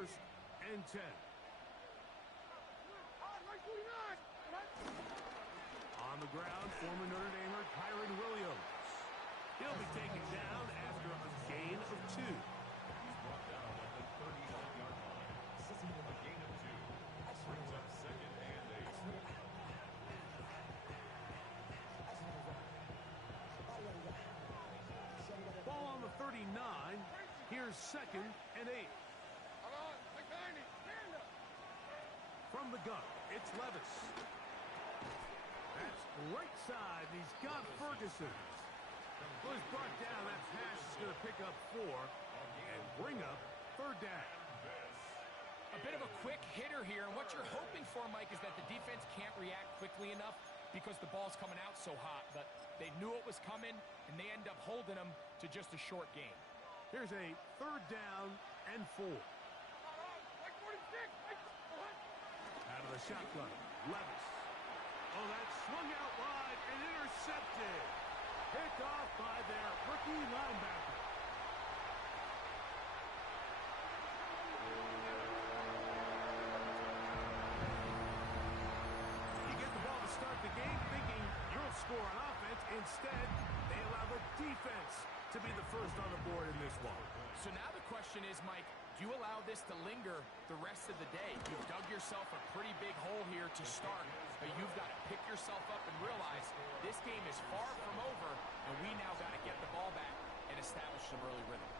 first and 10. On the ground, former Notre Damer Kyron Williams. He'll be taken down after a gain of 2. He's brought down at the 39-yard line. A gain of 2. Brings up second and 8. Ball on the 39. Here's second and 8. From the gun, it's Levis. That's right side. He's got Ferguson. Well, he's brought down. That pass is going to pick up 4 and bring up third down. A bit of a quick hitter here, and what you're hoping for, Mike, is that the defense can't react quickly enough because the ball's coming out so hot. But they knew it was coming, and they end up holding them to just a short gain. Here's a third down and 4. Out of the shotgun, Levis. Oh, that's swung out wide and intercepted. Picked off by their rookie linebacker. You get the ball to start the game thinking you'll score on offense. Instead, they allow the defense to be the first on the board in this one. So now the question is, Mike, do you allow this to linger the rest of the day? You've dug yourself a pretty big hole here to start, but you've got to pick yourself up and realize this game is far from over, and we now got to get the ball back and establish some early rhythm.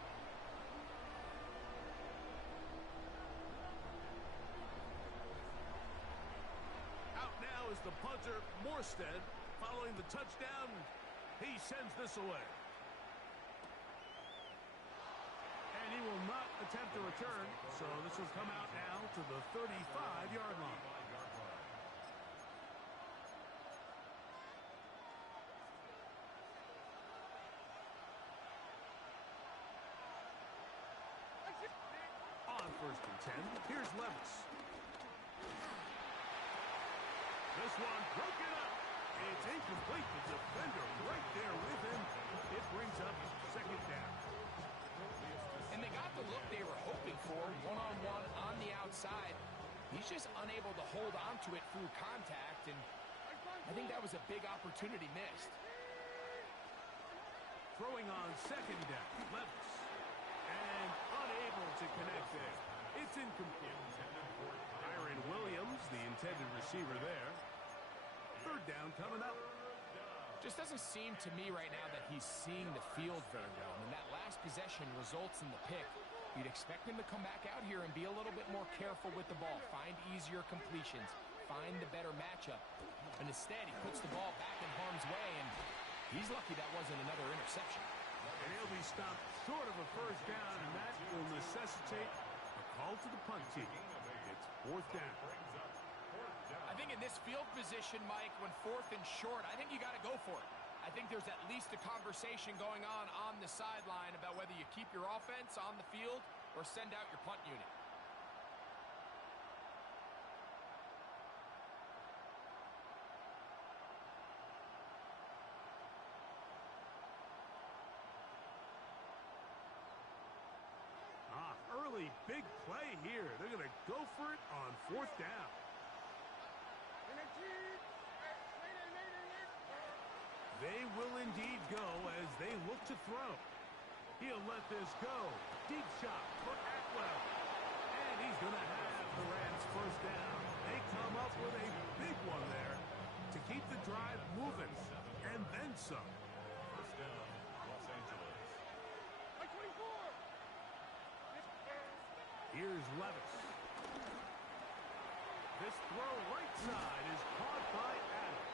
Out now is the punter, Morstead. Following the touchdown, he sends this away. And he will not attempt to return, so this will come out now to the 35-yard line. On first and 10, here's Levis. This one broken up. It's incomplete. The defender right there with him. It brings up second down. And they got the look they were hoping for, one-on-one on the outside. He's just unable to hold on to it through contact, and I think that was a big opportunity missed. Throwing on second down, Levis. And unable to connect there. It's incomplete. Kyron Williams, the intended receiver there. Third down coming up. Just doesn't seem to me right now that he's seeing the field very well. And that last possession results in the pick. You'd expect him to come back out here and be a little bit more careful with the ball. Find easier completions. Find the better matchup. And instead, he puts the ball back in harm's way, and he's lucky that wasn't another interception. And he'll be stopped short of a first down, and that will necessitate a call to the punt team. It's fourth down. I think in this field position, Mike, when fourth and short, I think you got to go for it. I think there's at least a conversation going on the sideline about whether you keep your offense on the field or send out your punt unit. Early big play here. They're going to go for it on fourth down. They will indeed go as they look to throw. He'll let this go. Deep shot for Atwell. And he's going to have the Rams first down. They come up with a big one there to keep the drive moving. And then some. First down, Los Angeles. Here's Levis. This throw right side is caught by Adams.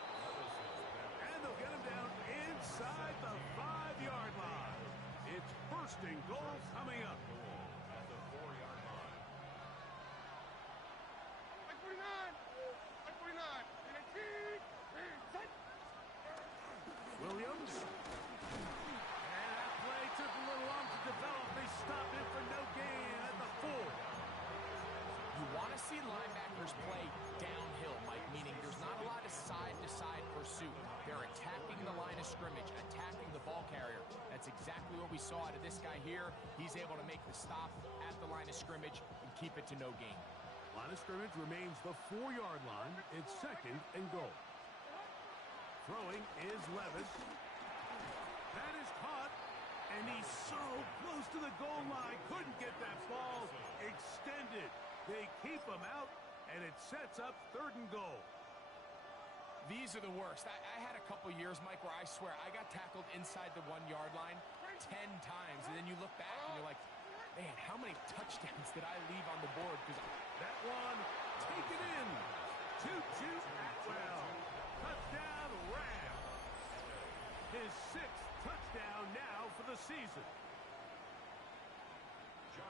And they'll get him down inside the 5-yard line. It's first and goal coming up. At the 4-yard line. Williams. And that play took a little long to develop. They stopped it for no gain at the 4. You want to see linebackers play downhill, Mike, meaning there's not a lot of side-to-side pursuit. They're attacking the line of scrimmage, attacking the ball carrier. That's exactly what we saw out of this guy here. He's able to make the stop at the line of scrimmage and keep it to no gain. Line of scrimmage remains the 4-yard line. It's 2nd and goal. Throwing is Levis. That is caught, and he's so close to the goal line. Couldn't get that ball extended. They keep him out, and it sets up 3rd and goal. These are the worst. I had a couple years, Mike, where I swear I got tackled inside the 1-yard line 10 times, and then you look back and you're like, man, how many touchdowns did I leave on the board? Because that one, taken in. 2-2 Atwell. Touchdown, Rams. His 6th touchdown now for the season.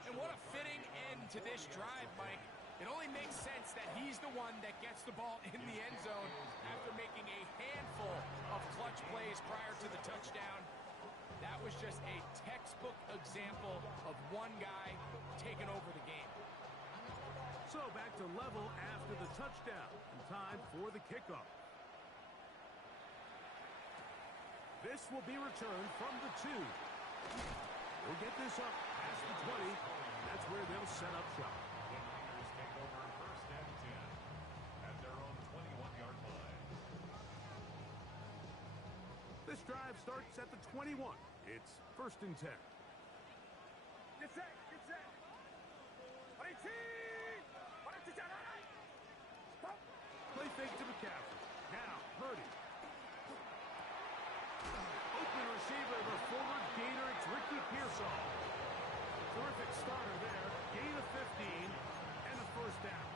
And what a fitting end to this drive, Mike. It only makes sense that he's the one that gets the ball in the end zone after making a handful of clutch plays prior to the touchdown. That was just a textbook example of one guy taking over the game. So back to level after the touchdown, and time for the kickoff. This will be returned from the 2. We'll get this up past the 20. That's where they'll set up shop. The Niners take over 1st and 10 at their own 21-yard line. This drive starts at the 21. It's 1st and 10. Get set, get set. Play fake to McCaffrey. Now, Purdy. Open receiver, the forward gainer, it's Ricky Pearsall. Terrific starter there. Gain of 15 and a 1st down.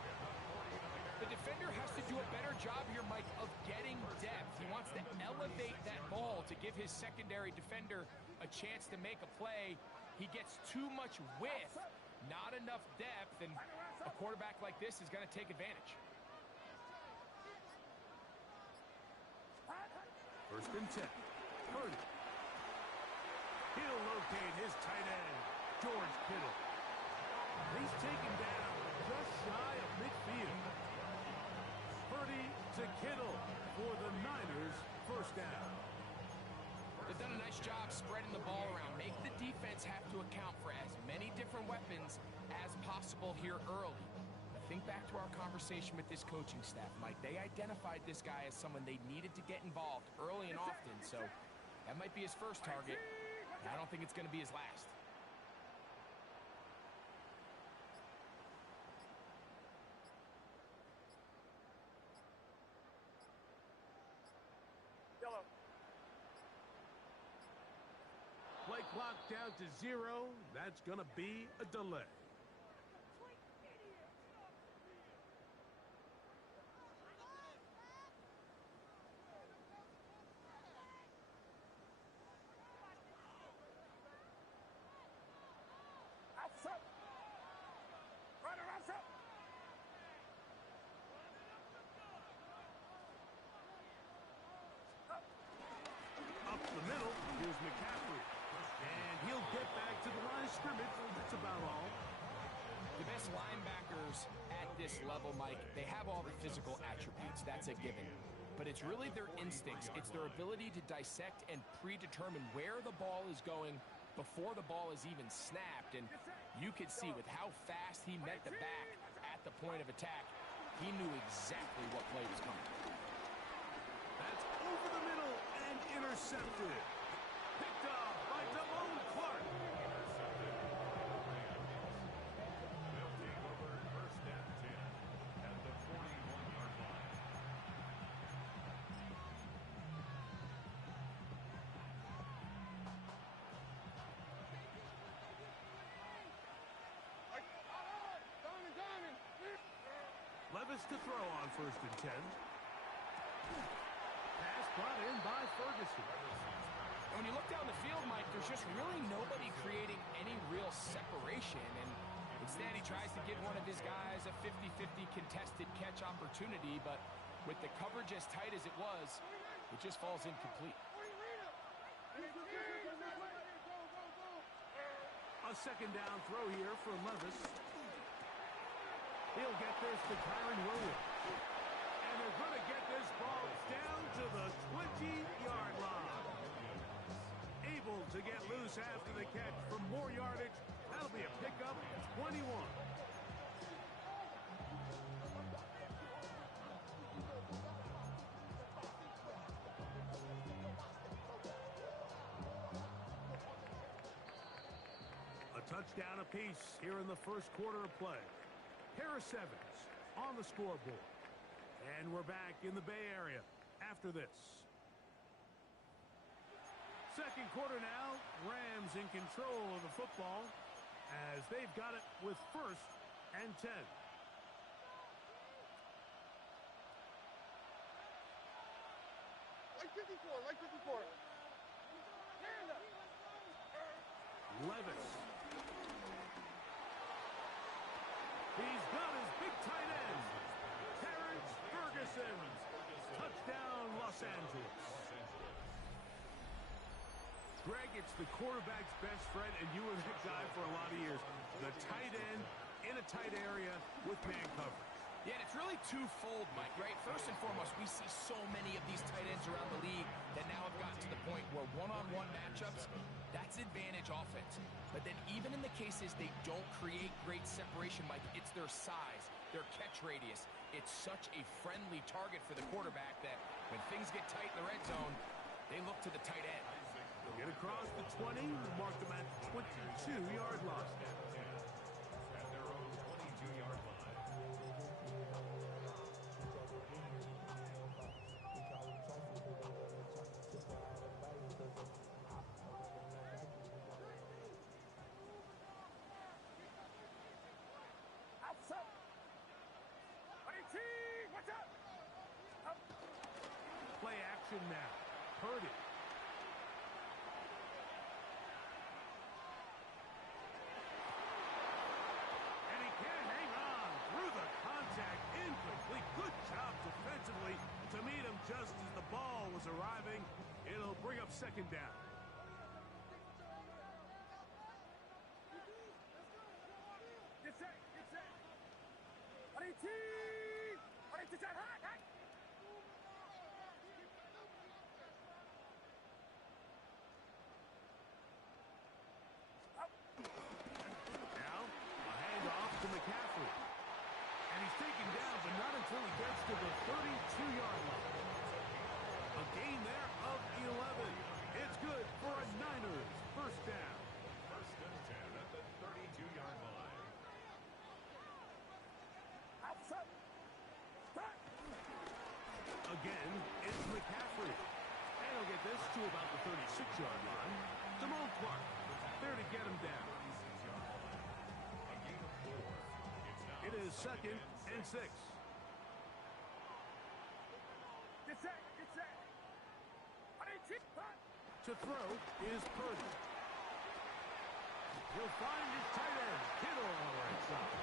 The defender has to do a better job here, Mike, of getting depth. He wants to elevate that ball to give his secondary defender a chance to make a play. He gets too much width, not enough depth, and a quarterback like this is going to take advantage. 1st and 10. Purdy. He'll locate his tight end, George Kittle. He's taken down just shy of midfield. Purdy to Kittle for the Niners' 1st down. They've done a nice job spreading the ball around. Make the defense have to account for as many different weapons as possible here early. But think back to our conversation with this coaching staff, Mike. They identified this guy as someone they needed to get involved early and often, so that might be his first target. I don't think it's going to be his last. Yellow. Play clock down to 0. That's going to be a delay. Outside. Runner outside. Up the middle, here's McCaffrey. And he'll get back to the line of scrimmage. That's about all. The best linebackers at this level, Mike, they have all the physical attributes. That's a given. But it's really their instincts. It's their ability to dissect and predetermine where the ball is going before the ball is even snapped. And you could see with how fast he met the back at the point of attack, he knew exactly what play was coming. That's over the middle and intercepted. Picked off by Damone Clark. They'll take over 1st and 10 at the 41-yard line. Levis to throw on 1st and 10. Pass brought in by Ferguson. When you look down the field, Mike, there's just really nobody creating any real separation. And instead, he tries to give one of his guys a 50-50 contested catch opportunity. But with the coverage as tight as it was, it just falls incomplete. A 2nd down throw here for Levis. He'll get this to Kyron Williams. And they're going to get this ball down to the 20-yard line. Able to get loose after the catch for more yardage. That'll be a pickup, 21. Touchdown apiece here in the first quarter of play. Pair of sevens on the scoreboard. And we're back in the Bay Area after this. Second quarter now. Rams in control of the football as they've got it with 1st and 10. Like 54, like 54. Levis. He's got his big tight end. Terrence Ferguson. Touchdown, Los Angeles. Greg, it's the quarterback's best friend, and you were that guy for a lot of years. The tight end in a tight area with man coverage. Yeah, and it's really twofold, Mike, right? First and foremost, we see so many of these tight ends around the league that now have gotten to the point where one-on-one matchups, that's advantage offense. But then even in the cases they don't create great separation, Mike, it's their size, their catch radius. It's such a friendly target for the quarterback that when things get tight in the red zone, they look to the tight end. Get across the 20, mark them at 22-yard line. At their own 22-yard line. Play action now. Purdy. And he can't hang on through the contact. Incomplete. Good job defensively to meet him just as the ball was arriving. It'll bring up 2nd down. Get set, get set. Now, a handoff to McCaffrey. And he's taken down, but not until he gets to the 32-yard line. A gain there of 11. It's good for a Niners 1st down. 1st and 10 at the 32-yard line. Again, it's McCaffrey. And he'll get this to about the 36-yard line. Jamal Clark there to get him down. A gain of 4. It's now It is 2nd and 6. Get set, get set. To throw is Purdy. He'll find his tight end, Kittle on the right side.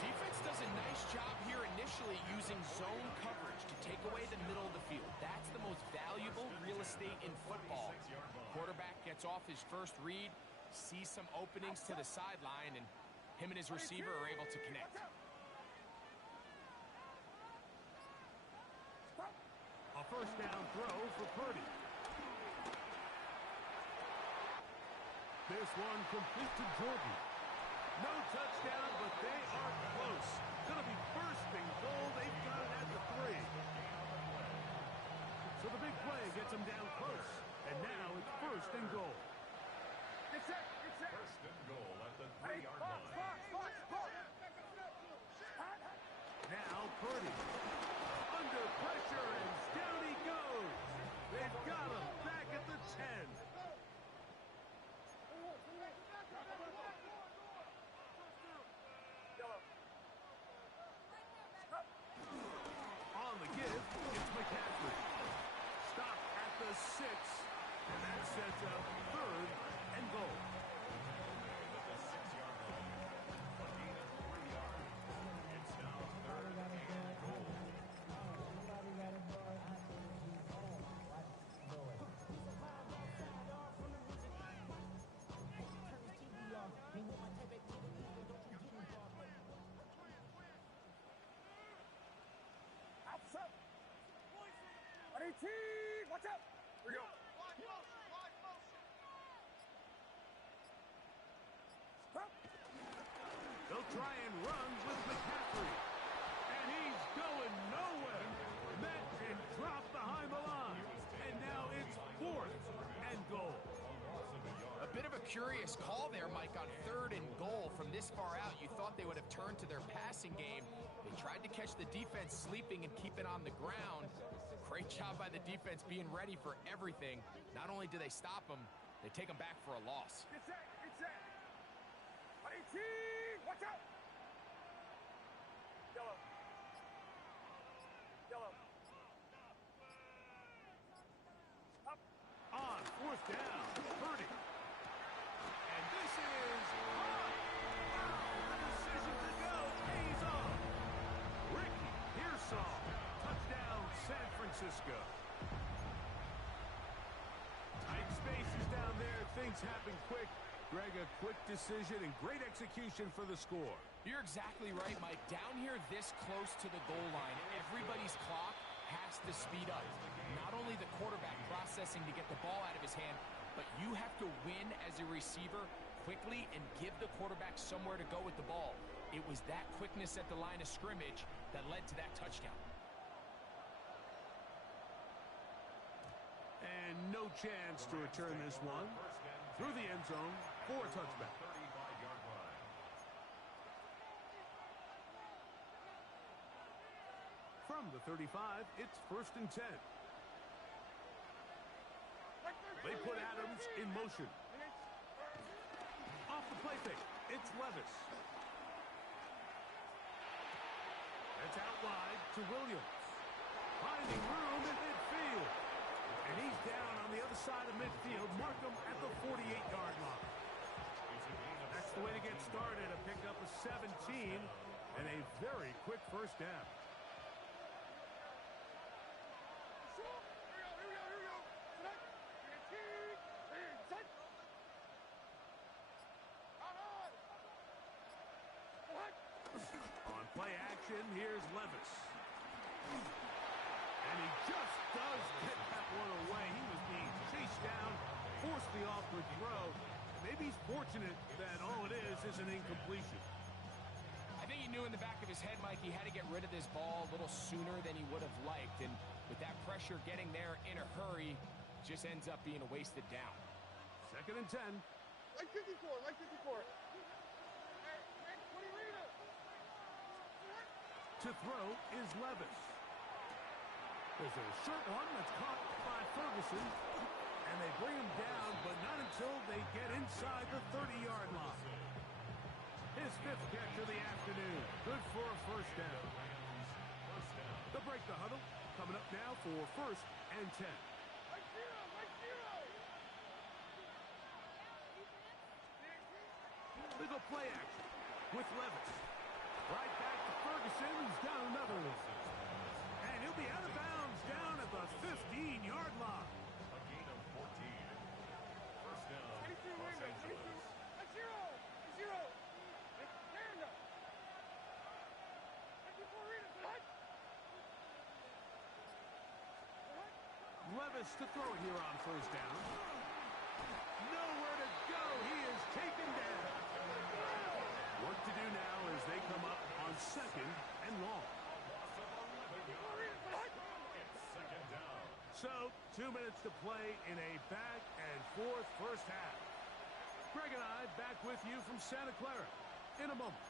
Defense does a nice job here initially using zone coverage to take away the middle of the field. That's the most valuable real estate in football. Quarterback gets off his first read, sees some openings to the sideline, and him and his receiver are able to connect. A 1st down throw for Purdy. This one complete to Jordan. No touchdown, but they are close. Going to be 1st and goal. They've got it at the 3. So the big play gets them down close. And now it's 1st and goal. Get set, get set. 1st and goal at the 3-yard line. Now Purdy. Under pressure, and down he goes. They've got him back at the 10. On the give, it's McCaffrey. Stop at the 6. And that sets up 3rd and goal. At the 6-yard line. A gain of 3 yards. It's now 3rd and goal. Watch out! Here we go. They'll try and run with McCaffrey. And he's going nowhere. Met and dropped behind the line. And now it's 4th and goal. A loss of a yard. A Bit of a curious call there, Mike, on 3rd and goal. From this far out, you thought they would have turned to their passing game. They tried to catch the defense sleeping and keep it on the ground. Great job by the defense being ready for everything. Not only do they stop them, they take them back for a loss. Get set, get set. 18, watch out. Yellow. Yellow. Up. On 4th down, Purdy. And this is on. The decision to go pays off. Ricky Pearsall. Touchdown, San Francisco. Tight spaces down there. Things happen quick. Greg, a quick decision and great execution for the score. You're exactly right, Mike. Down here this close to the goal line, everybody's clock has to speed up. Not only the quarterback processing to get the ball out of his hand, but you have to win as a receiver quickly and give the quarterback somewhere to go with the ball. It was that quickness at the line of scrimmage that led to that touchdown. And no chance to return this one. Through the end zone for a touchback. 35-yard line. From the 35, it's 1st and 10. They put Adams in motion. Off the play fake, it's Levis. That's out wide to Williams. Finding room in midfield. And he's down on the other side of midfield. Mark him at the 48-yard line. That's the way to get started. A pickup of 17 and a very quick first down. On play action, here's Levis. And he just does get that one away. He was being chased down, forced the awkward throw. Maybe he's fortunate that all it is an incompletion. I think he knew in the back of his head, Mike, he had to get rid of this ball a little sooner than he would have liked. And with that pressure getting there in a hurry, just ends up being a wasted down. 2nd and 10. Like 54, like 54. To throw is Levis. There's a short one that's caught by Ferguson. And they bring him down, but not until they get inside the 30-yard line. His 5th catch of the afternoon. Good for a first down. They'll break the huddle. Coming up now for 1st and 10. They go play action with Levis. Right back to Ferguson, who's got another one. And he'll be out of bounds down at the 15-yard line. A gain of 14. First down, Los Angeles. Levis to throw it here on 1st down. Nowhere to go. He is taken down. Work to do now as they come up on 2nd and long. Second down. So, 2 minutes to play in a back and forth first half. Greg and I back with you from Santa Clara in a moment.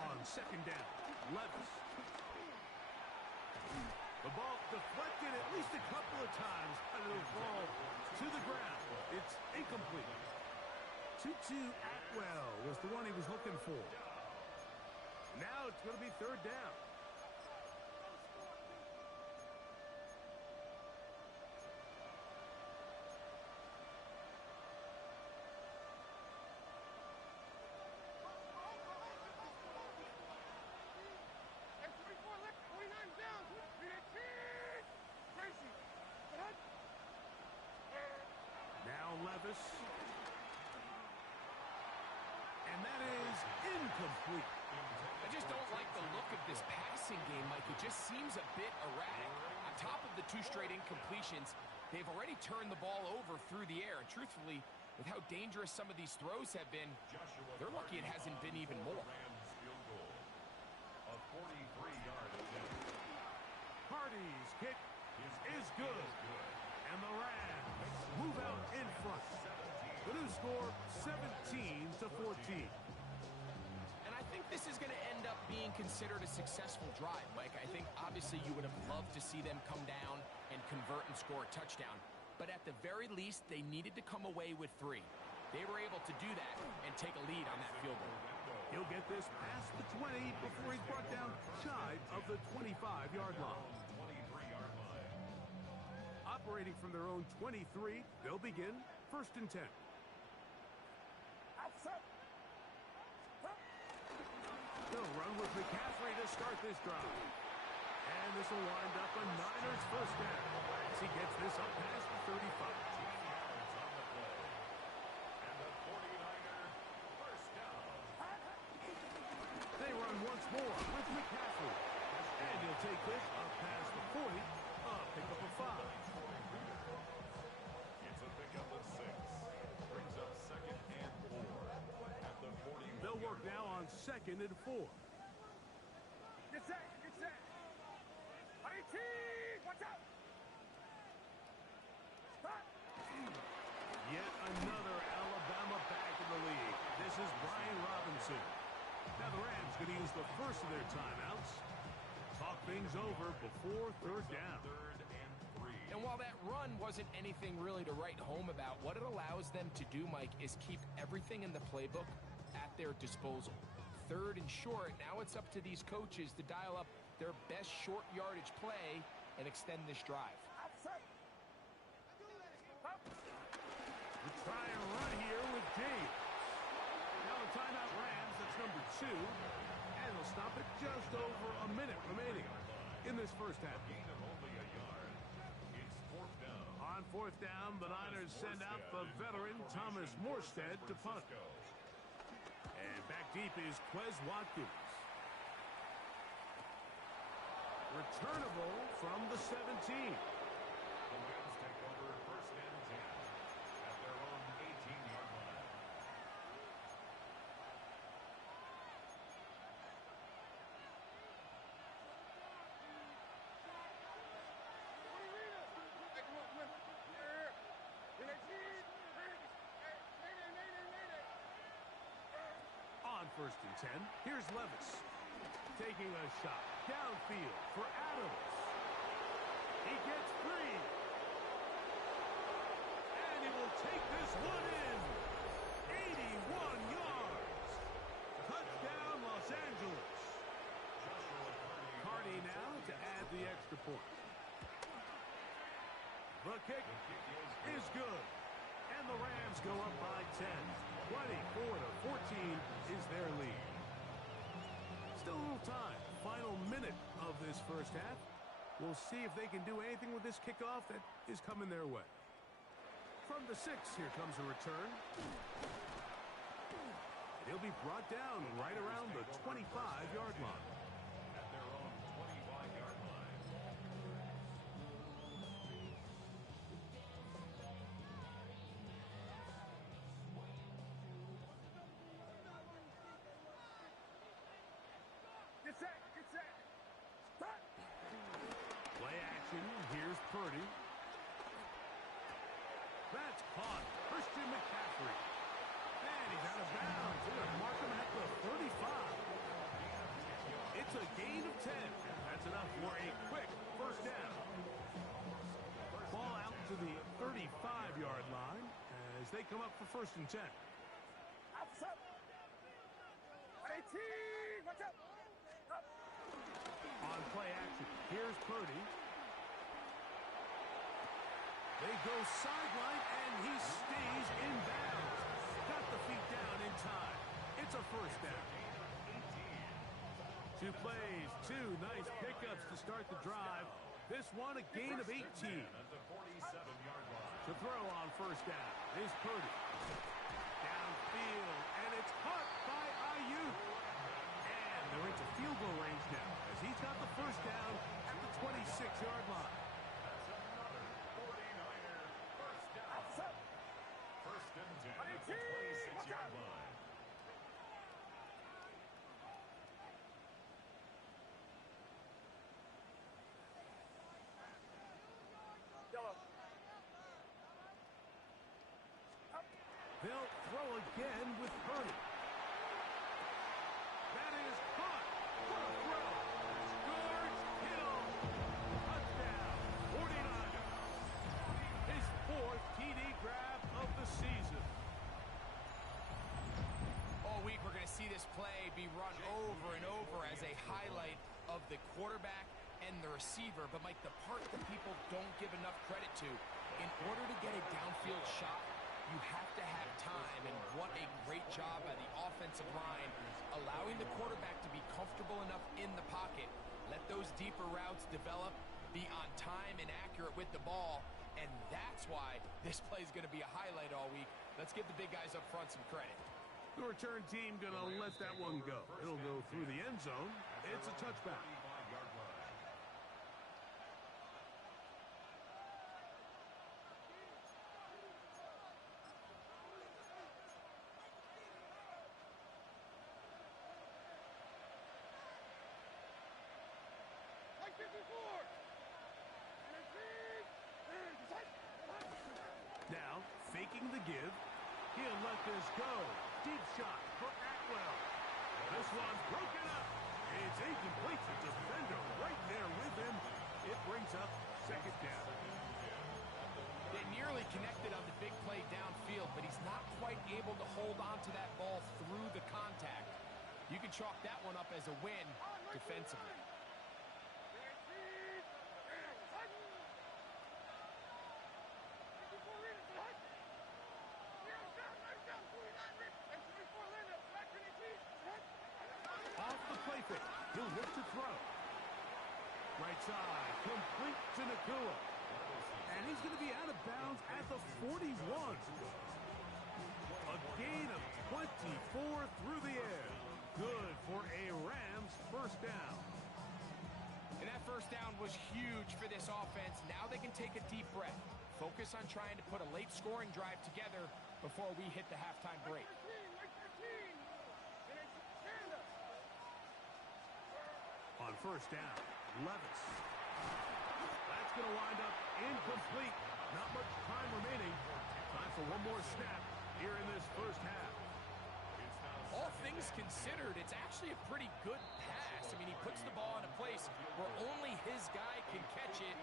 On 2nd down, Levis. The ball deflected at least a couple of times, but it'll fall to the ground. It's incomplete. Tutu Atwell was the one he was looking for. Now it's going to be 3rd down. Levis. And that is incomplete. this passing game, Mike, it just seems a bit erratic. On top of the 2 straight incompletions, they've already turned the ball over through the air. And truthfully, with how dangerous some of these throws have been, they're lucky it hasn't been even more. A 43-yard attempt. Hardy's kick is good. And the Rams move out in front. The new score, 17-14. And I think this is going to end up being considered a successful drive, Mike. I think obviously you would have loved to see them come down and convert and score a touchdown. But at the very least, they needed to come away with 3. They were able to do that and take a lead on that field goal. He'll get this past the 20 before he's brought down shy of the 25-yard line. 23-yard line. Operating from their own 23, they'll begin 1st and 10. They'll run with McCaffrey to start this drive. And this will wind up a Niners first down as he gets this up past the 35. Yards on the play. And the 49er first down. They run once more with McCaffrey. And he'll take this up past the 40, a pickup of 5. It's a pickup of 6. Brings up 2nd and 4 at the 41. They'll work now on 2nd and 4. Get set. Get set. IT, watch out. Stop. Yet another Alabama back in the league. This is Brian Robinson. Now the Rams going to use the first of their timeouts. Talk things over before 3rd down. 3rd and 3. And while that run wasn't anything really to write home about, what it allows them to do, Mike, is keep everything in the playbook at their disposal. 3rd and short, now it's up to these coaches to dial up their best short yardage play and extend this drive. We try and run here with James. Now a timeout Rams, that's number 2. And they'll stop it just over a minute remaining in this first half. Gain of only a yard. It's 4th down. On 4th down, the Niners send out the veteran Thomas Morstead to punt. And back deep is Quez Watkins. Returnable from the 17. The Rams take over 1st and 10 at their own 18-yard line. On 1st and 10, here's Levis. Taking a shot downfield for Adams. He gets free. And he will take this one in. 81 yards. Touchdown, Los Angeles. Carney now to add the extra point. The kick is good. And the Rams go up by 10. 24-14 is their lead. Still a little time. Final minute of this first half. We'll see if they can do anything with this kickoff that is coming their way. From the 6, here comes a return. He'll be brought down right around the 25-yard line. At their own 25-yard line. Get set. Get set. Stop. Play action. Here's Purdy. That's caught. Christian McCaffrey. And he's out of bounds. They're going to mark him at the 35. It's a gain of 10. That's enough for a quick first down. Ball out to the 35-yard line as they come up for 1st and 10. Outside. IT, watch out. Stop. On play action, here's Purdy. They go sideline, and he stays in bounds. Got the feet down in time. It's a first down. 2 plays, 2 nice pickups to start the drive. This one a gain of 18. At the 47-yard line. To throw on first down is Purdy. Downfield, and it's caught by Ayuk. And They're into field goal range now as he's got the first down at the 26-yard line. That's another 49er first down. First and 10 at the 26-yard line. Yellow. They'll throw again with Purdy. That is caught. What a throw. George Kittle. Touchdown. 49ers. His fourth TD grab of the season. All week we're going to see this play be run over and over as a highlight of the quarterback and the receiver. But, Mike, the part that people don't give enough credit to, in order to get a downfield shot, you have to have time, and what a great job by the offensive line, allowing the quarterback to be comfortable enough in the pocket, let those deeper routes develop, be on time and accurate with the ball, and that's why this play is going to be a highlight all week. Let's give the big guys up front some credit. The return team going to let that one go. It'll go through the end zone. It's a touchback. 35-yard line. Like 54. Now, faking the give. He'll let this go. Deep shot for Atwell. This one's broken up. It's incomplete. The defender right there with him. It brings up second down. They nearly connected on the big play downfield, but he's not quite able to hold on to that ball through the contact. You can chalk that one up as a win defensively. Off the play fake. He'll look to throw. Right side. Complete to Nakua. And he's going to be out of bounds at the 41. A gain of 24 through the air. Good for a Rams first down. And that first down was huge for this offense. Now they can take a deep breath. Focus on trying to put a late scoring drive together before we hit the halftime break. On first down, Levis. That's going to wind up incomplete. Not much time remaining. Time for one more snap here in this first half. All things considered, it's actually a pretty good pass. I mean, he puts the ball in a place where only his guy can catch it.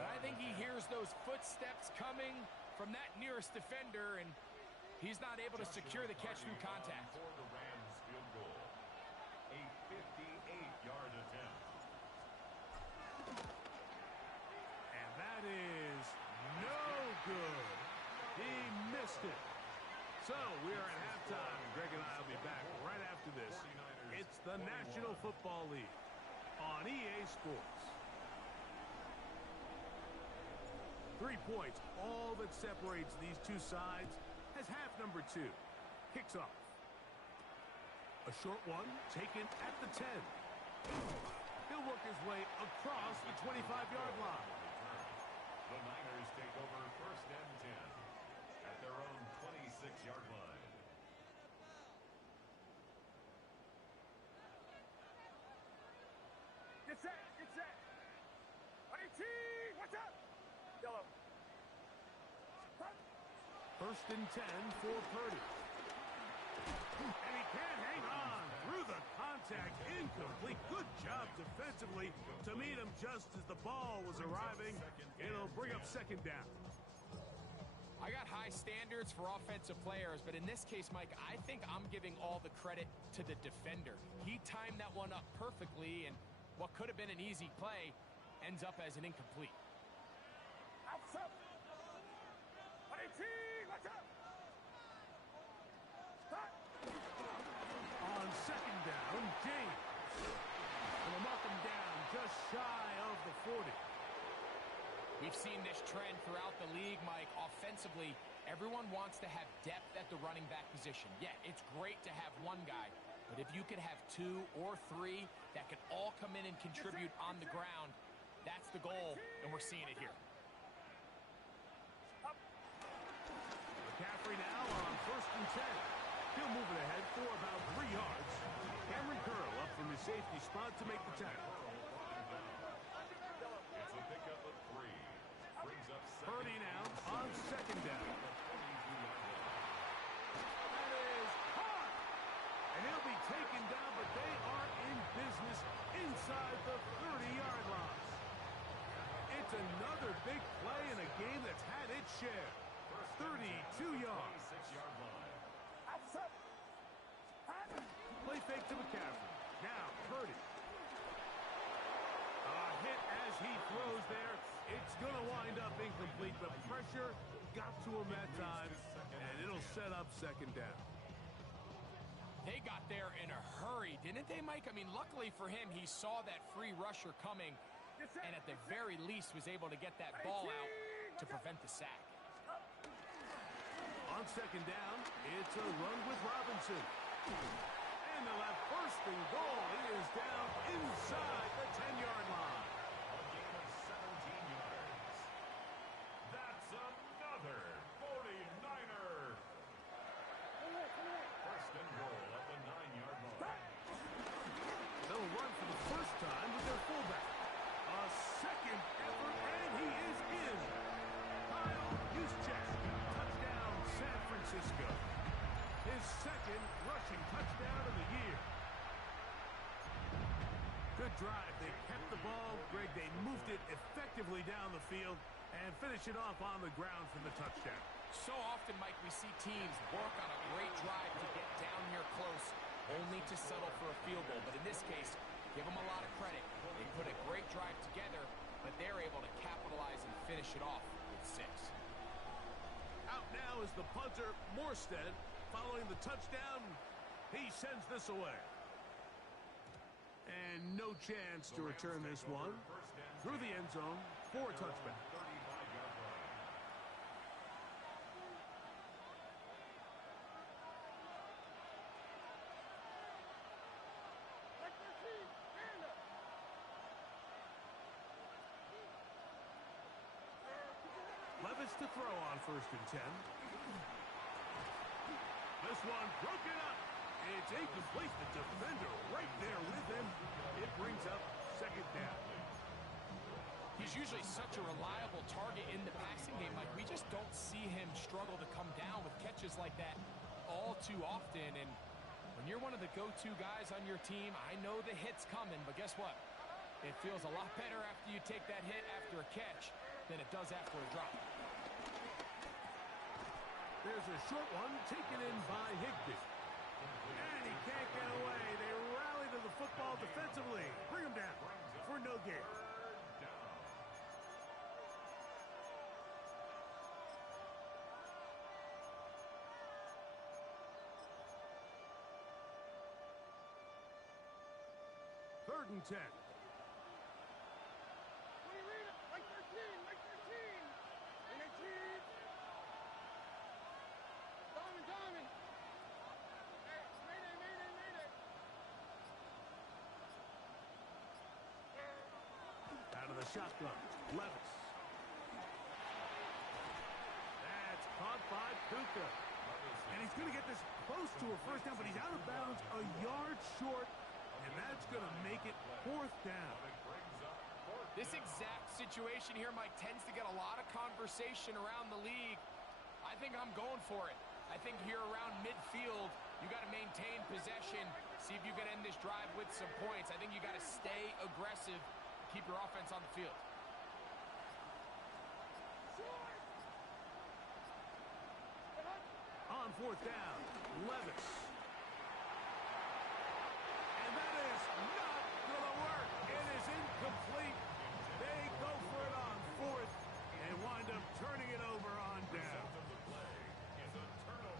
But I think he hears those footsteps coming from that nearest defender, and he's not able to secure the catch through contact. For the Rams field goal. A 58-yard attempt. And that is no good. He missed it. So we are at halftime. Greg and I will be back right after this. It's the National Football League on EA Sports. 3 points, all that separates these two sides, as half number 2 kicks off. A short one taken at the 10. He'll work his way across the 25-yard line. The Niners take over first and 10 at their own 26-yard line. Get set, get set. 18, watch out. Yellow. First and 10 for Purdy. And he can't hang on through the contact. Incomplete. Good job defensively to meet him just as the ball was arriving. It'll bring up second down. I got high standards for offensive players, but in this case, Mike, I think I'm giving all the credit to the defender. He timed that one up perfectly, and what could have been an easy play ends up as an incomplete. Outside. 18, watch out. Stop. On second down, James. And they'll knock him down just shy of the 40. We've seen this trend throughout the league, Mike. Offensively, everyone wants to have depth at the running back position. Yeah, it's great to have one guy, But if you could have 2 or 3 that can all come in and contribute on the ground, that's the goal, and we're seeing it here. McCaffrey now on 1st and 10. He'll move it ahead for about 3 yards. Cameron Curl up from his safety spot to make the tackle. It's a pickup of 3. Brings up Purdy now on 2nd down. That is caught! And he'll be taken down, but they are in business inside the 30-yard line. It's another big play in a game that's had its share. 32 yards. 26-yard line. Play fake to McCaffrey. Now Purdy. A hit as he throws there. It's going to wind up incomplete. The pressure got to him that time, and it'll set up 2nd down. They got there in a hurry, didn't they, Mike? I mean, luckily for him, he saw that free rusher coming, and at the very least was able to get that ball out to prevent the sack. On 2nd down, it's a run with Robinson. And they'll have 1st and goal. He is down inside the 10-yard line. A gain of 17 yards. That's another 49er. 1st and goal at the 9-yard line. They'll run for the 1st time with their fullback. A 2nd effort, and he is in. Kyle Juszczyk, touchdown San Francisco. His 2nd rushing touchdown of the year. Good drive. They kept the ball. Greg, they moved it effectively down the field and finish it off on the ground for the touchdown. So often, Mike, we see teams work on a great drive to get down here close, only to settle for a field goal. But in this case, give them a lot of credit. They put a great drive together, but they're able to capitalize and finish it off with 6. Out now is the punter, Morstead. Following the touchdown, he sends this away. And no chance to return this one through the end zone for a touchback. 35-yard line. Levis to throw on 1st and 10. This one broken up. It's incomplete. The defender right there with him. It brings up 2nd down. He's usually such a reliable target in the passing game. Like, we just don't see him struggle to come down with catches like that all too often. And when you're one of the go-to guys on your team, I know the hit's coming, but guess what? It feels a lot better after you take that hit after a catch than it does after a drop. There's a short one taken in by Higbee. And he can't get away. They rally to the football defensively. Bring him down for no gain. 3rd and 10. Out of the shotgun, Levis. That's caught by Puka. And he's going to get this close to a 1st down, but he's out of bounds a yard short, and that's going to make it 4th down. This exact situation here, Mike, tends to get a lot of conversation around the league. I think I'm going for it. I think here around midfield, you got to maintain possession, see if you can end this drive with some points. I think you got to stay aggressive, keep your offense on the field. On 4th down, Levis. And that is not going to work. It is incomplete. They go for it on 4th and wind up turning it over on down.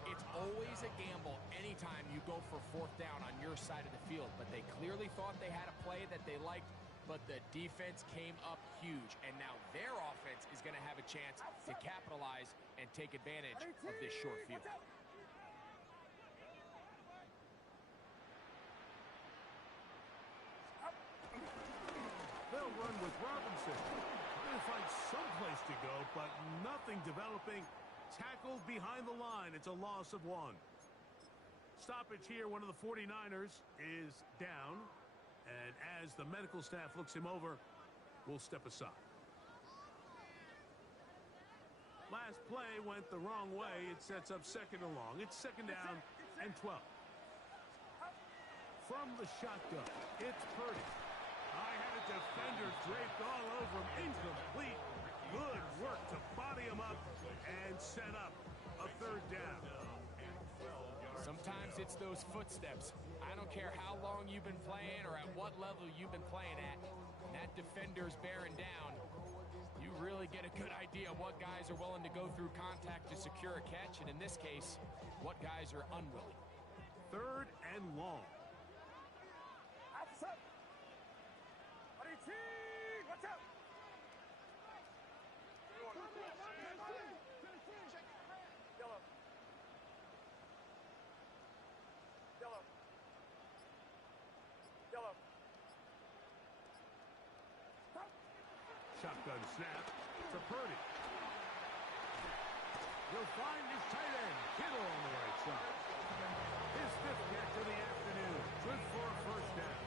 It's always a gamble anytime you go for 4th down on your side of the field, but they clearly thought they had a play that they liked, but the defense came up huge, and now their offense is going to have a chance to capitalize and take advantage of this short field. it. Trying to find some place to go, but nothing developing. Tackled behind the line. It's a loss of 1. Stoppage here. One of the 49ers is down. And as the medical staff looks him over, we'll step aside. Last play went the wrong way. It sets up second and long. It's second down and 12. From the shotgun, it's Purdy. I had a defender draped all over him. Incomplete. Good work to body him up and set up a third down. Sometimes it's those footsteps. I don't care how long you've been playing or at what level you've been playing at. When that defender's bearing down, you really get a good idea of what guys are willing to go through contact to secure a catch, and in this case, what guys are unwilling. Third and long. Officer! RT! Watch out! Yellow. Yellow. Yellow. Shotgun snap to Purdy. He'll find his tight end, Kittle, on the right side. His 5th catch of the afternoon. Good for a first down.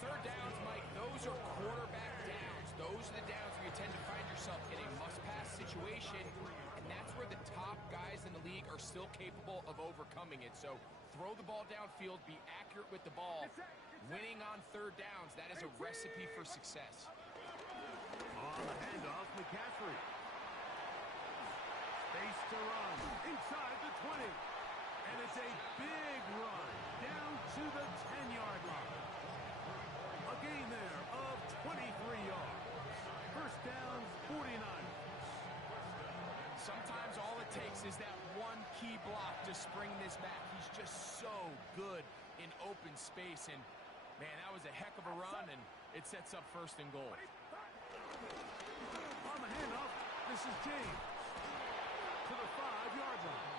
Third downs, Mike, those are quarterback downs. Those are the downs where you tend to find yourself in a must-pass situation, and that's where the top guys in the league are still capable of overcoming it. So throw the ball downfield, be accurate with the ball. Winning on third downs, that is a recipe for success. On the handoff, McCaffrey. Space to run. Inside the 20. And it's a big run down to the 10-yard line. A gain there of 23 yards. First down, 49ers. Sometimes all it takes is that one key block to spring this back. He's just so good in open space. And, man, that was a heck of a run, and it sets up first and goal. On the handoff, this is James. To the 5-yard line.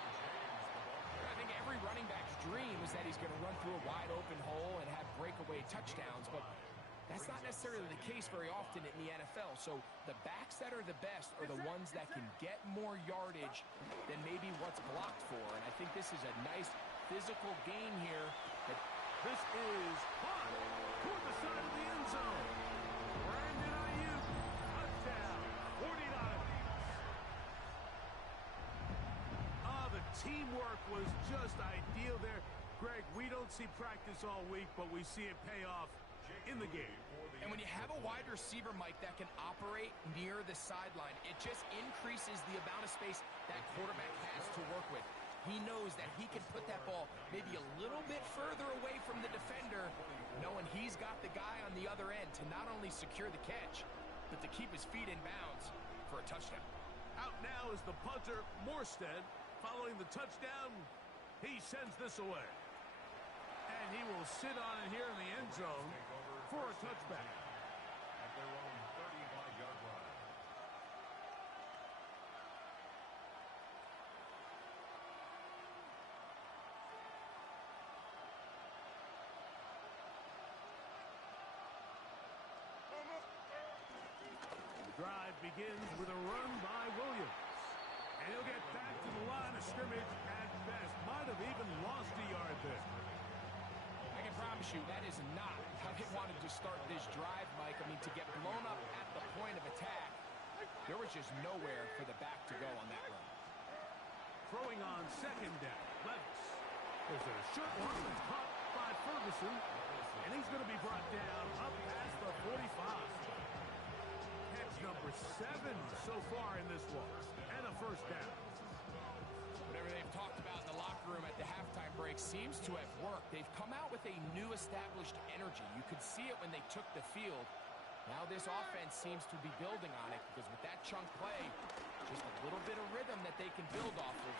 I think every running back's dream is that he's going to run through a wide open hole and have breakaway touchdowns, but that's not necessarily the case very often in the NFL. So the backs that are the best are the ones that can get more yardage than maybe what's blocked for. And I think this is a nice physical gain here. This is hot toward the side of the end zone. Brandon Ayuk, touchdown, 49ers. The teamwork was just ideal there. Greg, we don't see practice all week, but we see it pay off in the game. And when you have a wide receiver, Mike, that can operate near the sideline, it just increases the amount of space that quarterback has to work with. He knows that he can put that ball maybe a little bit further away from the defender, knowing he's got the guy on the other end to not only secure the catch, but to keep his feet in bounds for a touchdown. Out now is the punter, Morstead. Following the touchdown, he sends this away. And he will sit on it here in the end zone for a touchback. At their own 35-yard line. The drive begins with a run by Williams. And he'll get back to the line of scrimmage at best. Might have even lost a yard there. I can promise you that is not how he wanted to start this drive, Mike. I mean, to get blown up at the point of attack, there was just nowhere for the back to go on that run. Throwing on second down, Levis. There's a short one that's caught by Ferguson. And he's going to be brought down up past the 45. Catch number 7 so far in this one. And a first down. Whatever they've talked about in the locker room at the halftime break seems to have worked. They've come out with a new established energy. You could see it when they took the field. Now this offense seems to be building on it because with that chunk play, just a little bit of rhythm that they can build off of.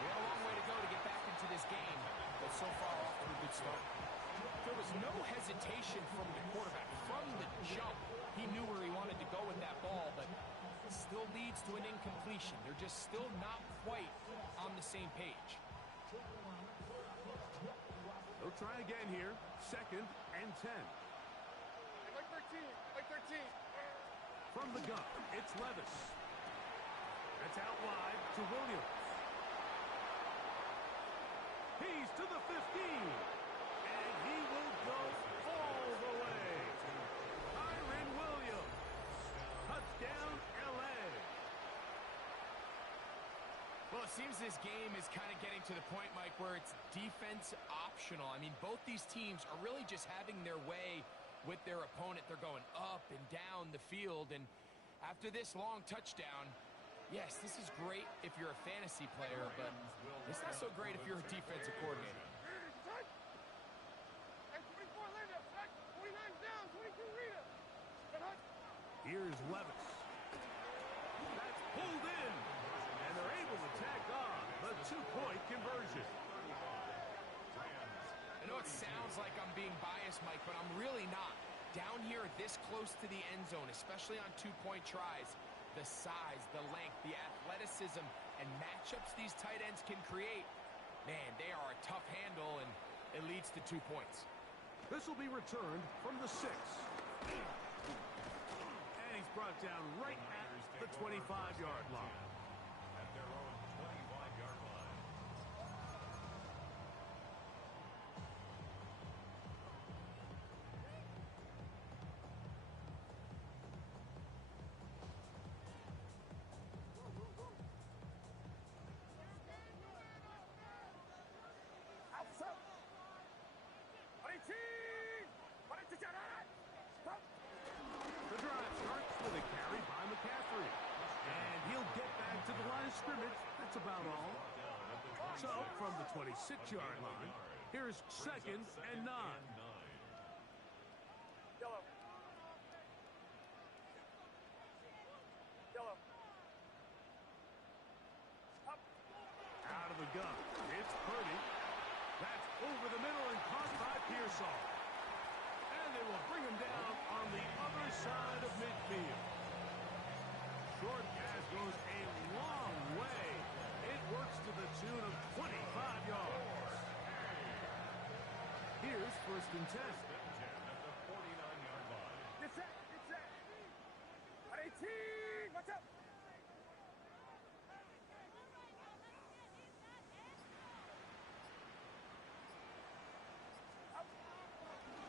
They have a long way to go to get back into this game, but so far off to a good start. There was no hesitation from the quarterback. From the jump, he knew where he wanted to go with that ball, but it still leads to an incompletion. They're just still not quite on the same page. They'll try again here. Second and 10. I'd like for like 13. From the gun, it's Levis. That's out wide to Williams. He's to the 15. And he will go all the way. Kyron Williams. Touchdown, L.A. Well, it seems this game is kind of getting to the point, Mike, where it's defense optional. I mean, both these teams are really just having their way with their opponent. They're going up and down the field, and after this long touchdown, yes, this is great if you're a fantasy player, but it's not so great if you're a defensive coordinator. And 24 Linda, 49 down, 22 Rita. Here's Levis. That's pulled in. And they're able to tack on the two-point conversion. I know it sounds like I'm being biased, Mike, but I'm really not. Down here this close to the end zone, especially on two-point tries, the size, the length, the athleticism, and matchups these tight ends can create, man, they are a tough handle, and it leads to 2 points. This will be returned from the 6. And he's brought down right at the 25-yard line. At their own 25-yard line. Outside. 18. Stop. The drive starts with a carry by McCaffrey. And he'll get back to the line of scrimmage. That's about all. So, from the 26-yard line, here's 2nd and 9. Yellow. Yellow. Up. Out of the gun. It's Purdy. That's over the middle and caught by Pearsall. And they will bring him down on the other side of midfield. Short pass goes a long way. It works to the tune of 25 yards. Here's 1st and 10. At the 49-yard line. Get set. Get set. 18. Watch out.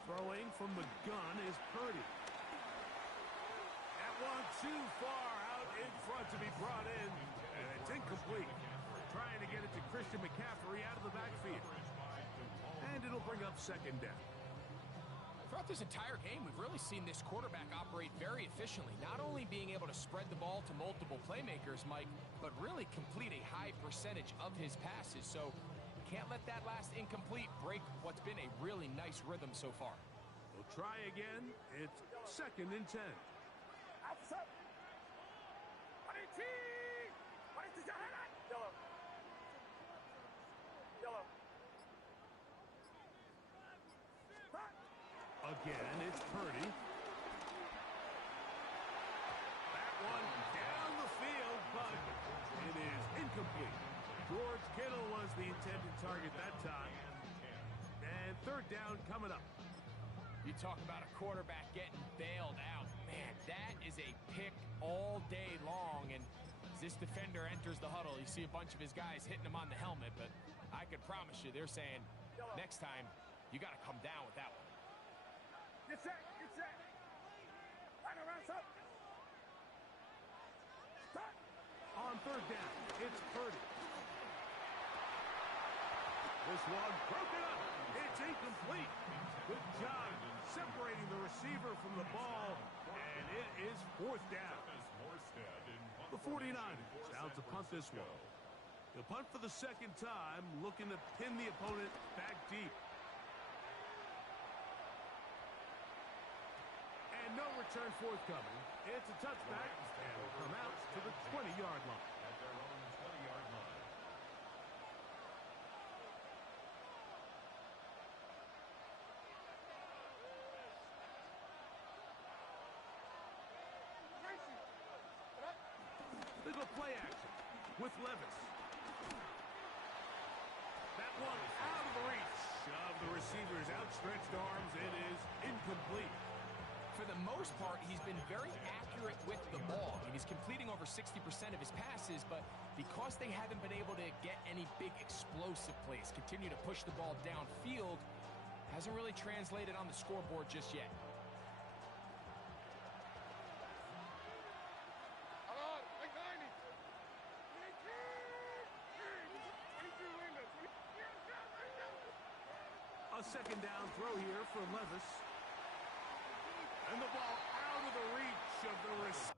Throwing from the gun is Purdy. That one too far out in front to be brought in. And it's incomplete. Trying to get it to Christian McCaffrey out of the backfield. And it'll bring up 2nd down. Throughout this entire game, we've really seen this quarterback operate very efficiently, not only being able to spread the ball to multiple playmakers, Mike, but really complete a high percentage of his passes. So can't let that last incomplete break what's been a really nice rhythm so far. We'll try again. It's 2nd and 10. Outside. 18. Yellow. Yellow. Again, it's Purdy. That one down the field, but it is incomplete. George Kittle was the intended target that time. And 3rd down coming up. You talk about a quarterback getting bailed out. Man, that is a pick all day long. And as this defender enters the huddle, you see a bunch of his guys hitting him on the helmet. But I can promise you, they're saying, next time, you got to come down with that one. Get set. Get set. Line around up. Stop. On 3rd down, it's Purdy. This one broken up. It's incomplete. Good job separating the receiver from the ball. And it is 4th down. The 49ers out to punt this one. They'll punt for the 2nd time, looking to pin the opponent back deep. And no return forthcoming. It's a touchback, and will come out to the 20-yard line. At their own 20-yard line. They go play action with Levis. That one out of the reach of the receiver's outstretched arms. It is incomplete. For the most part, he's been very accurate with the ball. I mean, he's completing over 60% of his passes, but because they haven't been able to get any big explosive plays, continue to push the ball downfield, hasn't really translated on the scoreboard just yet. A second down throw here for Levis. And the ball out of the reach of the receiver.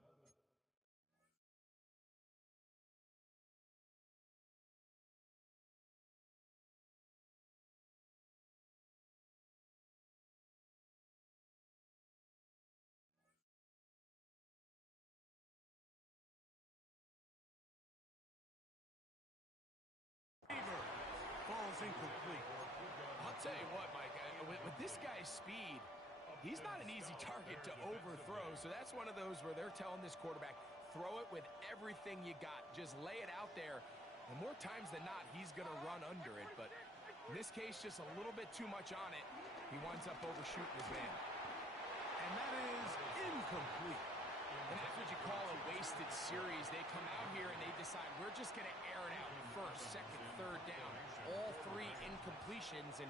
Ball's incomplete. I'll tell you what, Mike, with this guy's speed, he's not an easy target to overthrow, so that's one of those where they're telling this quarterback, throw it with everything you got. Just lay it out there, and more times than not, he's going to run under it, but in this case, just a little bit too much on it. He winds up overshooting his man. And that is incomplete. And that's what you call a wasted series. They come out here and they decide, we're just going to air it out first, second, third down. All three incompletions, and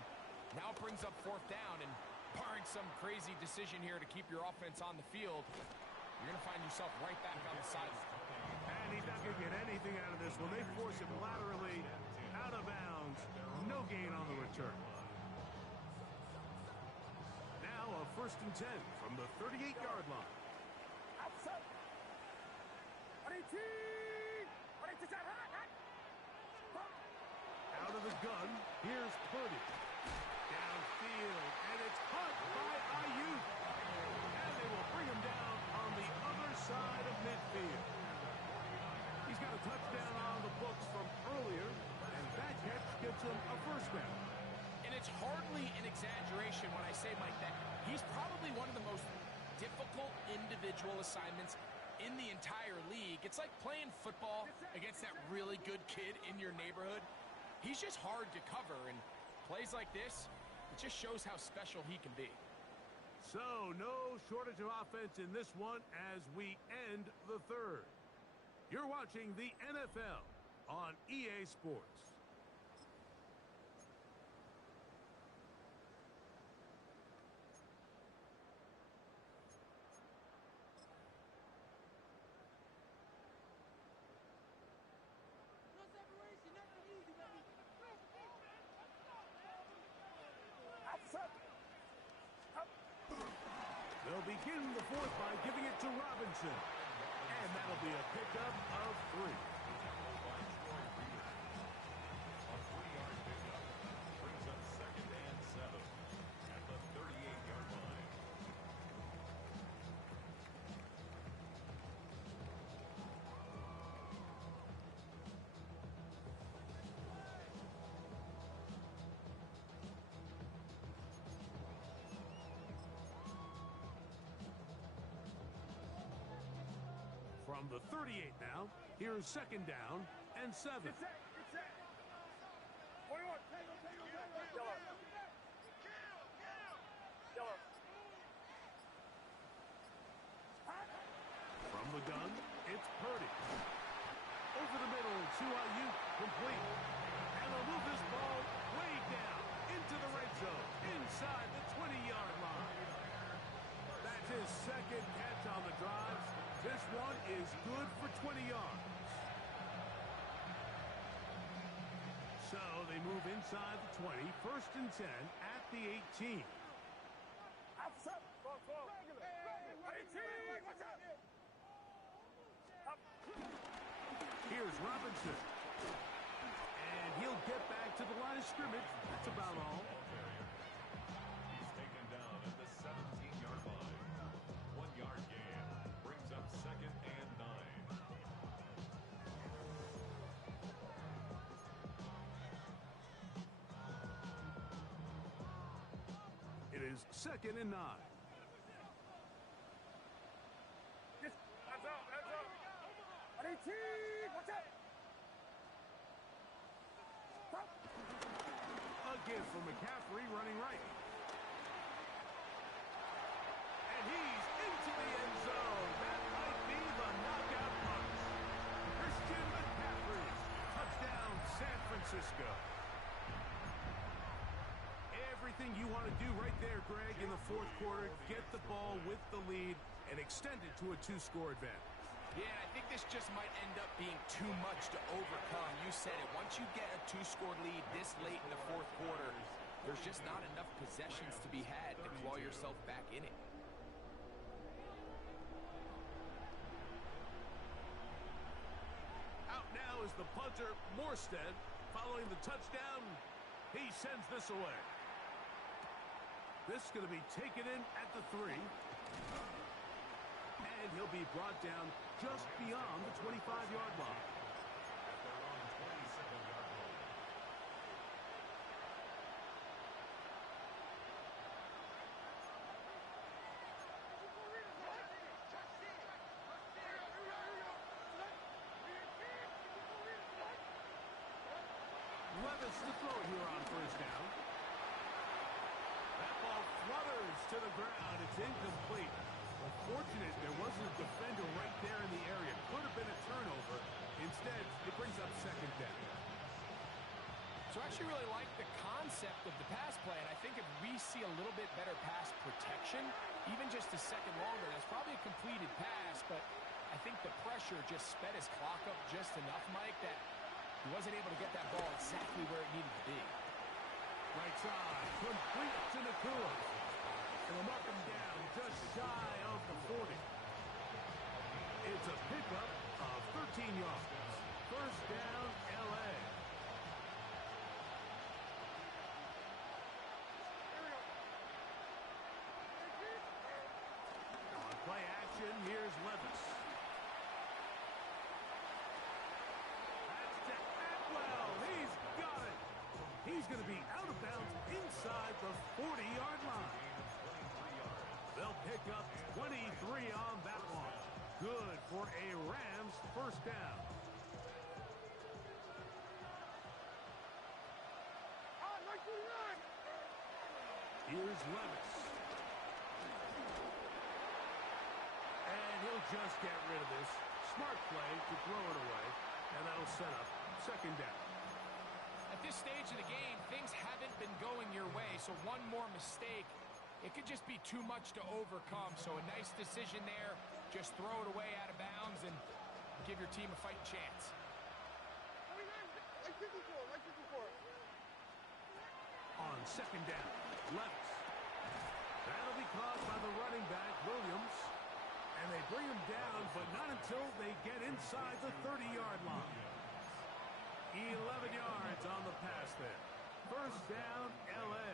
now it brings up fourth down, and barring some crazy decision here to keep your offense on the field, you're going to find yourself right back on the sideline. And he's not going to get anything out of this one. They force him laterally out of bounds. No gain on the return. Now a 1st and 10 from the 38-yard line. Out of the gun, here's Purdy. Downfield, and it's caught by Ayuk. And they will bring him down on the other side of midfield. He's got a touchdown on the books from earlier, and that catch gets him a first down. And it's hardly an exaggeration when I say, Mike, that he's probably one of the most difficult individual assignments in the entire league. It's like playing football against that really good kid in your neighborhood. He's just hard to cover, and plays like this, it just shows how special he can be. So, no shortage of offense in this one as we end the third. You're watching the NFL on EA Sports. They'll begin the fourth by giving it to Robinson. And that'll be a pickup of 3. A 3-yard pickup brings up 2nd and 7 at the 38-yard line. From the 38 now, here's 2nd down and 7. Get set. 21. Yellow. From the gun, it's Purdy. Over the middle to Ayuk, complete. And they'll move this ball way down into the red zone, inside the 20-yard line. That's his 2nd catch on the drive. This one is good for 20 yards. So they move inside the 20, 1st and 10 at the 18. Outside. Go. 18. Watch out. Here's Robinson. And he'll get back to the line of scrimmage. That's about all. He's taken down at the 17-yard line. 1-yard gain brings up 2nd and 9. It is 2nd and 9. Hands up. 18. Watch out. Again from McCaffrey running right. And he's this go? Everything you want to do right there, Greg, in the fourth quarter. Get the ball with the lead and extend it to a two-score advantage. Yeah, I think this just might end up being too much to overcome. You said it. Once you get a two-score lead this late in the fourth quarter, there's just not enough possessions to be had to claw yourself back in it. Out now is the punter, Morstead. Following the touchdown, he sends this away. This is going to be taken in at the 3. And he'll be brought down just beyond the 25-yard line. At their own 27-yard line. Levis to throw it here on first down. That ball flutters to the ground. It's incomplete. Unfortunate there wasn't a defender right there in the area. Could have been a turnover. Instead, it brings up second down. So I actually really like the concept of the pass play, and I think if we see a little bit better pass protection, even just a second longer, that's probably a completed pass, but I think the pressure just sped his clock up just enough, Mike, that he wasn't able to get that ball exactly where it needed to be. Right side, complete to Nakua. And we'll mark him down just shy of the 40. It's a pickup of 13 yards. First down, L.A. On play action, here's Levis. That's to Atwell. He's got it. He's going to be out of bounds inside the 40-yard line. They'll pick up 23 on that one. Good for a Rams first down. Here's Levis. And he'll just get rid of this. Smart play to throw it away. And that'll set up second down. At this stage of the game, things haven't been going your way, so one more mistake, it could just be too much to overcome. So a nice decision there. Just throw it away out of bounds and give your team a fighting chance. On second down, Levis. That'll be caught by the running back, Williams. And they bring him down, but not until they get inside the 30-yard line. 11 yards on the pass there. First down, L.A.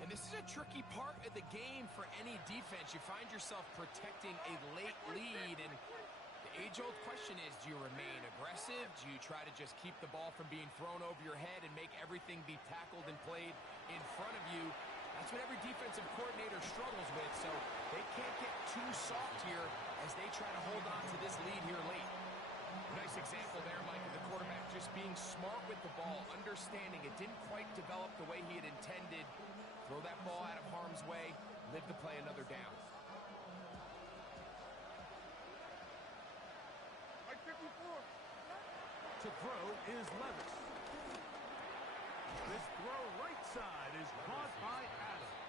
And this is a tricky part of the game for any defense. You find yourself protecting a late lead, and the age-old question is, do you remain aggressive? Do you try to just keep the ball from being thrown over your head and make everything be tackled and played in front of you? That's what every defensive coordinator struggles with, so they can't get too soft here as they try to hold on to this lead here late. Nice example there, Mike, of the quarterback just being smart with the ball, understanding it didn't quite develop the way he had intended. Throw that ball out of harm's way, live to play another down. To throw is Levis. This throw right side is caught by Adams.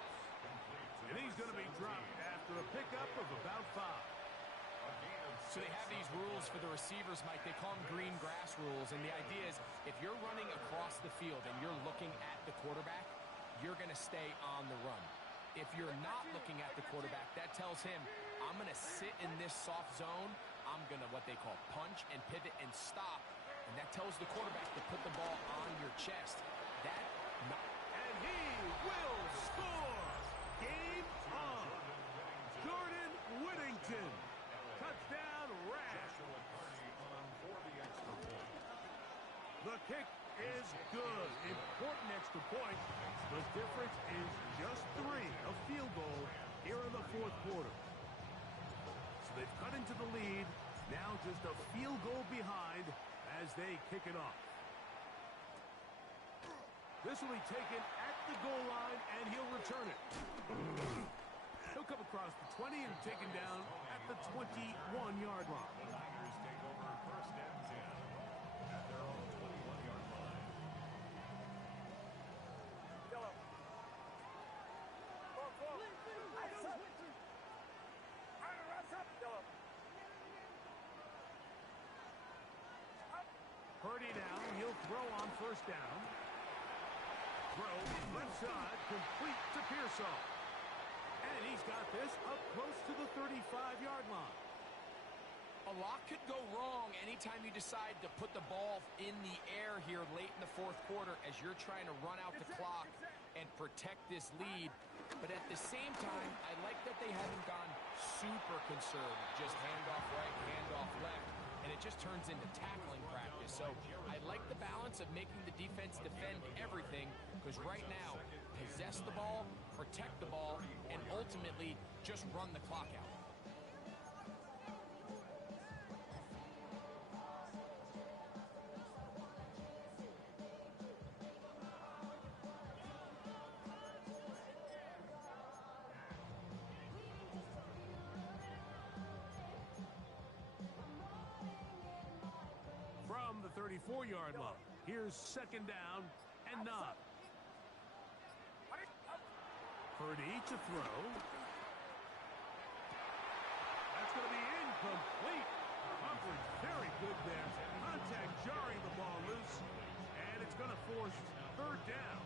And he's going to be dropped after a pickup of about 5. So they have these rules for the receivers, Mike. They call them green grass rules. And the idea is if you're running across the field and you're looking at the quarterback, you're going to stay on the run. If you're not looking at the quarterback, that tells him, I'm going to sit in this soft zone. I'm going to what they call punch and pivot and stop. And that tells the quarterback to put the ball on your chest. And he will score. Game on. Jordan Whittington. Touchdown, Rams. The kick is good. Important extra point. The difference is just 3, a field goal here in the fourth quarter. So they've cut into the lead. Now just a field goal behind as they kick it off. This will be taken at the goal line, and he'll return it. He'll come across the 20 and taken down at the 21-yard line. The Niners take over first and 10 at their own 21. throw on first down. Throw, left side, complete to Pearsall. And he's got this up close to the 35-yard line. A lot could go wrong anytime you decide to put the ball in the air here late in the fourth quarter as you're trying to run out the clock and protect this lead. But at the same time, I like that they haven't gone super conservative. Just handoff right, handoff left, and it just turns into tackling practice. So I like the balance of making the defense defend everything, because right now, possess the ball, protect the ball, and ultimately just run the clock out. From the 34-yard line, here's second down and 9. Purdy to throw. That's going to be incomplete. Coverage very good there. Contact jarring the ball loose, and it's going to force third down.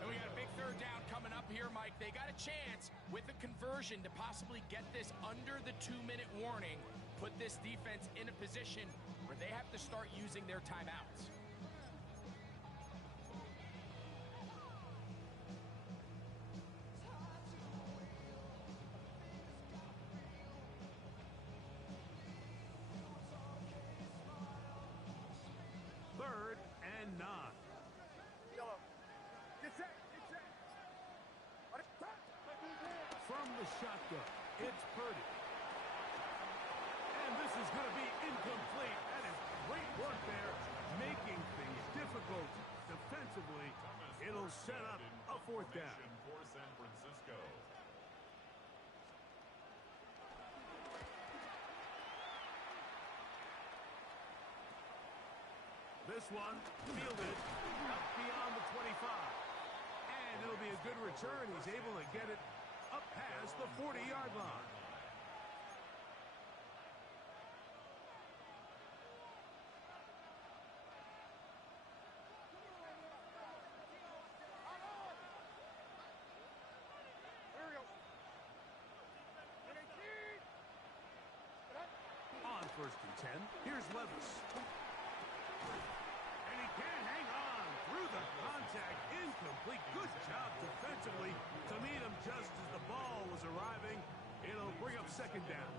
So we got a big third down coming up here, Mike. They got a chance with a conversion to possibly get this under the 2-minute warning, put this defense in a position where they have to start using their timeouts. Third and 9. Get set. From the shotgun, it's Purdy. And this is going to be incomplete. That is great work there, making things difficult defensively. It'll set up a fourth down. For San Francisco. This one fielded up beyond the 25. And it'll be a good return. He's able to get it up past the 40-yard line. On first and 10, here's Levis. And he can't hang on through the contact. Incomplete. Good job defensively to meet him just as the ball was arriving. It'll bring up second down.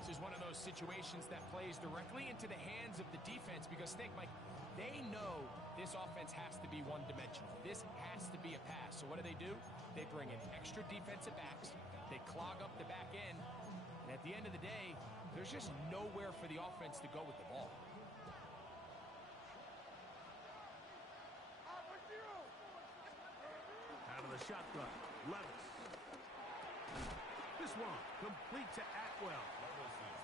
This is one of those situations that plays directly into the hands of the defense, because think, Mike, they know this offense has to be one-dimensional. This has to be a pass. So what do? They bring in extra defensive backs. They clog up the back end. And at the end of the day, there's just nowhere for the offense to go with the ball. Out of the shotgun, Levis. This one complete to Atwell.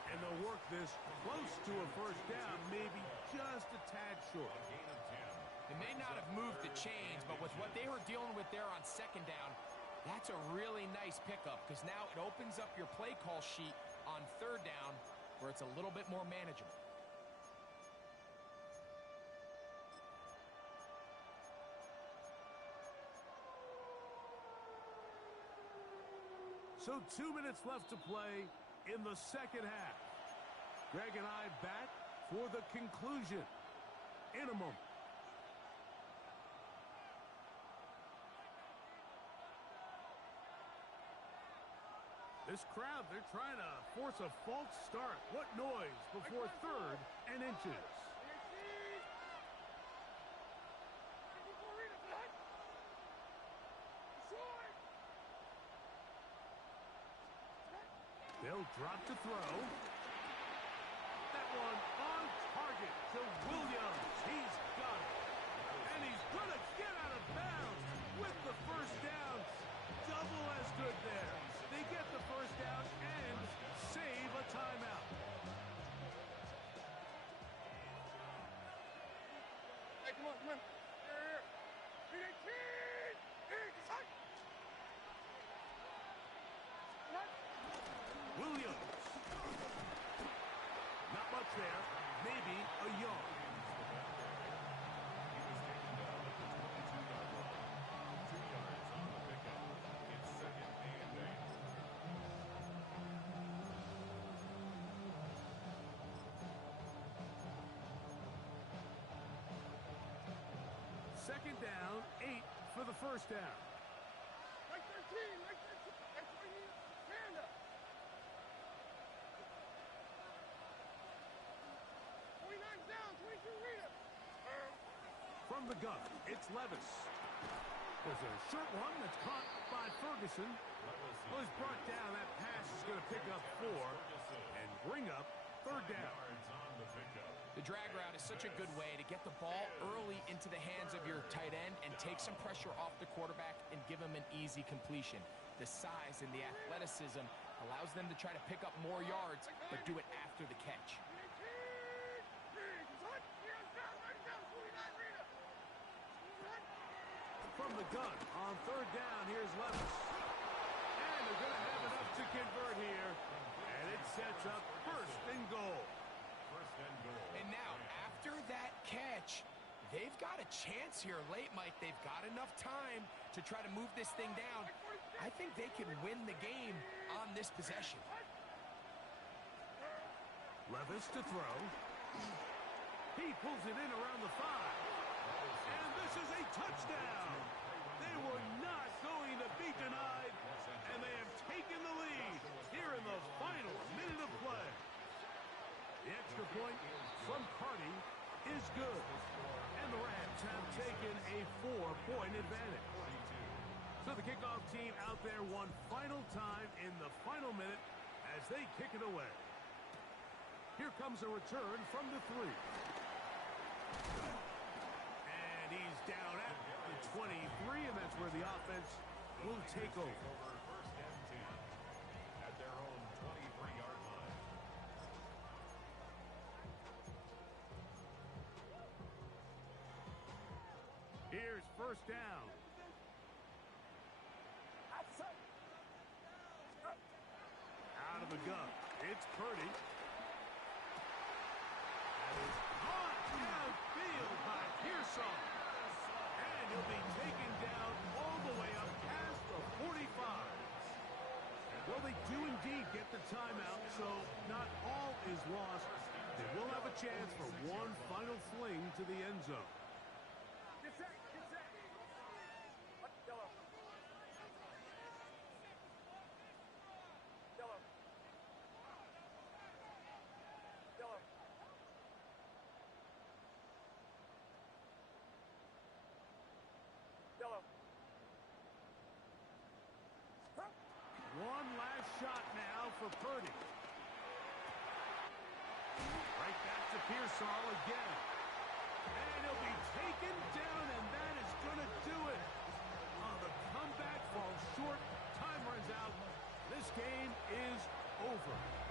And they'll work this close to a first down, maybe just a tad short. They may not have moved the chains, but with what they were dealing with there on second down, that's a really nice pickup, because now it opens up your play call sheet on third down where it's a little bit more manageable. So 2 minutes left to play in the second half. Greg and I back for the conclusion in a moment. This crowd, they're trying to force a false start. What noise before third and inches. They'll drop to throw. That one on target to Williams. He's got it. And he's going to get out of bounds with the first down. Double as good there. They get the first down and save a timeout. Hey, come on. Here. Williams. Not much there. Maybe a yard. Second down, 8 for the first down. Like 13, like 13. That's where you stand up. 29's down, 22 read it. From the gun, it's Levis. There's a short one that's caught by Ferguson. Well, he's brought down. That pass is going to pick up 4 and bring up third down. Yards on the pickup. The drag route is such a good way to get the ball early into the hands of your tight end and take some pressure off the quarterback and give him an easy completion. The size and the athleticism allows them to try to pick up more yards, but do it after the catch. From the gun, on third down, here's Levis. And they're going to have enough to convert here. And it sets up first and goal. First and goal. And now, after that catch, they've got a chance here late, Mike. They've got enough time to try to move this thing down. I think they can win the game on this possession. Levis to throw. He pulls it in around the 5. And this is a touchdown. They were not going to be denied, and they have taken the lead here in the final minute of play. The extra point from Carty is good, and the Rams have taken a 4-point advantage. So the kickoff team out there one final time in the final minute as they kick it away. Here comes a return from the 3. And he's down at the 23, and that's where the offense will take over. First and 10 at their own 23-yard line. Here's first down. Out of the gun, it's Purdy. That is caught downfield by Pearsall. And he'll be taken down all the way up past the 45. Well, they do indeed get the timeout, so not all is lost. They will have a chance for one final fling to the end zone. Get set, get set. Yellow. Yellow. Yellow. Yellow. One last shot now for Purdy. Right back to Pearsall again. And he'll be taken down, and that is going to do it. Oh, the comeback falls short. Time runs out. This game is over.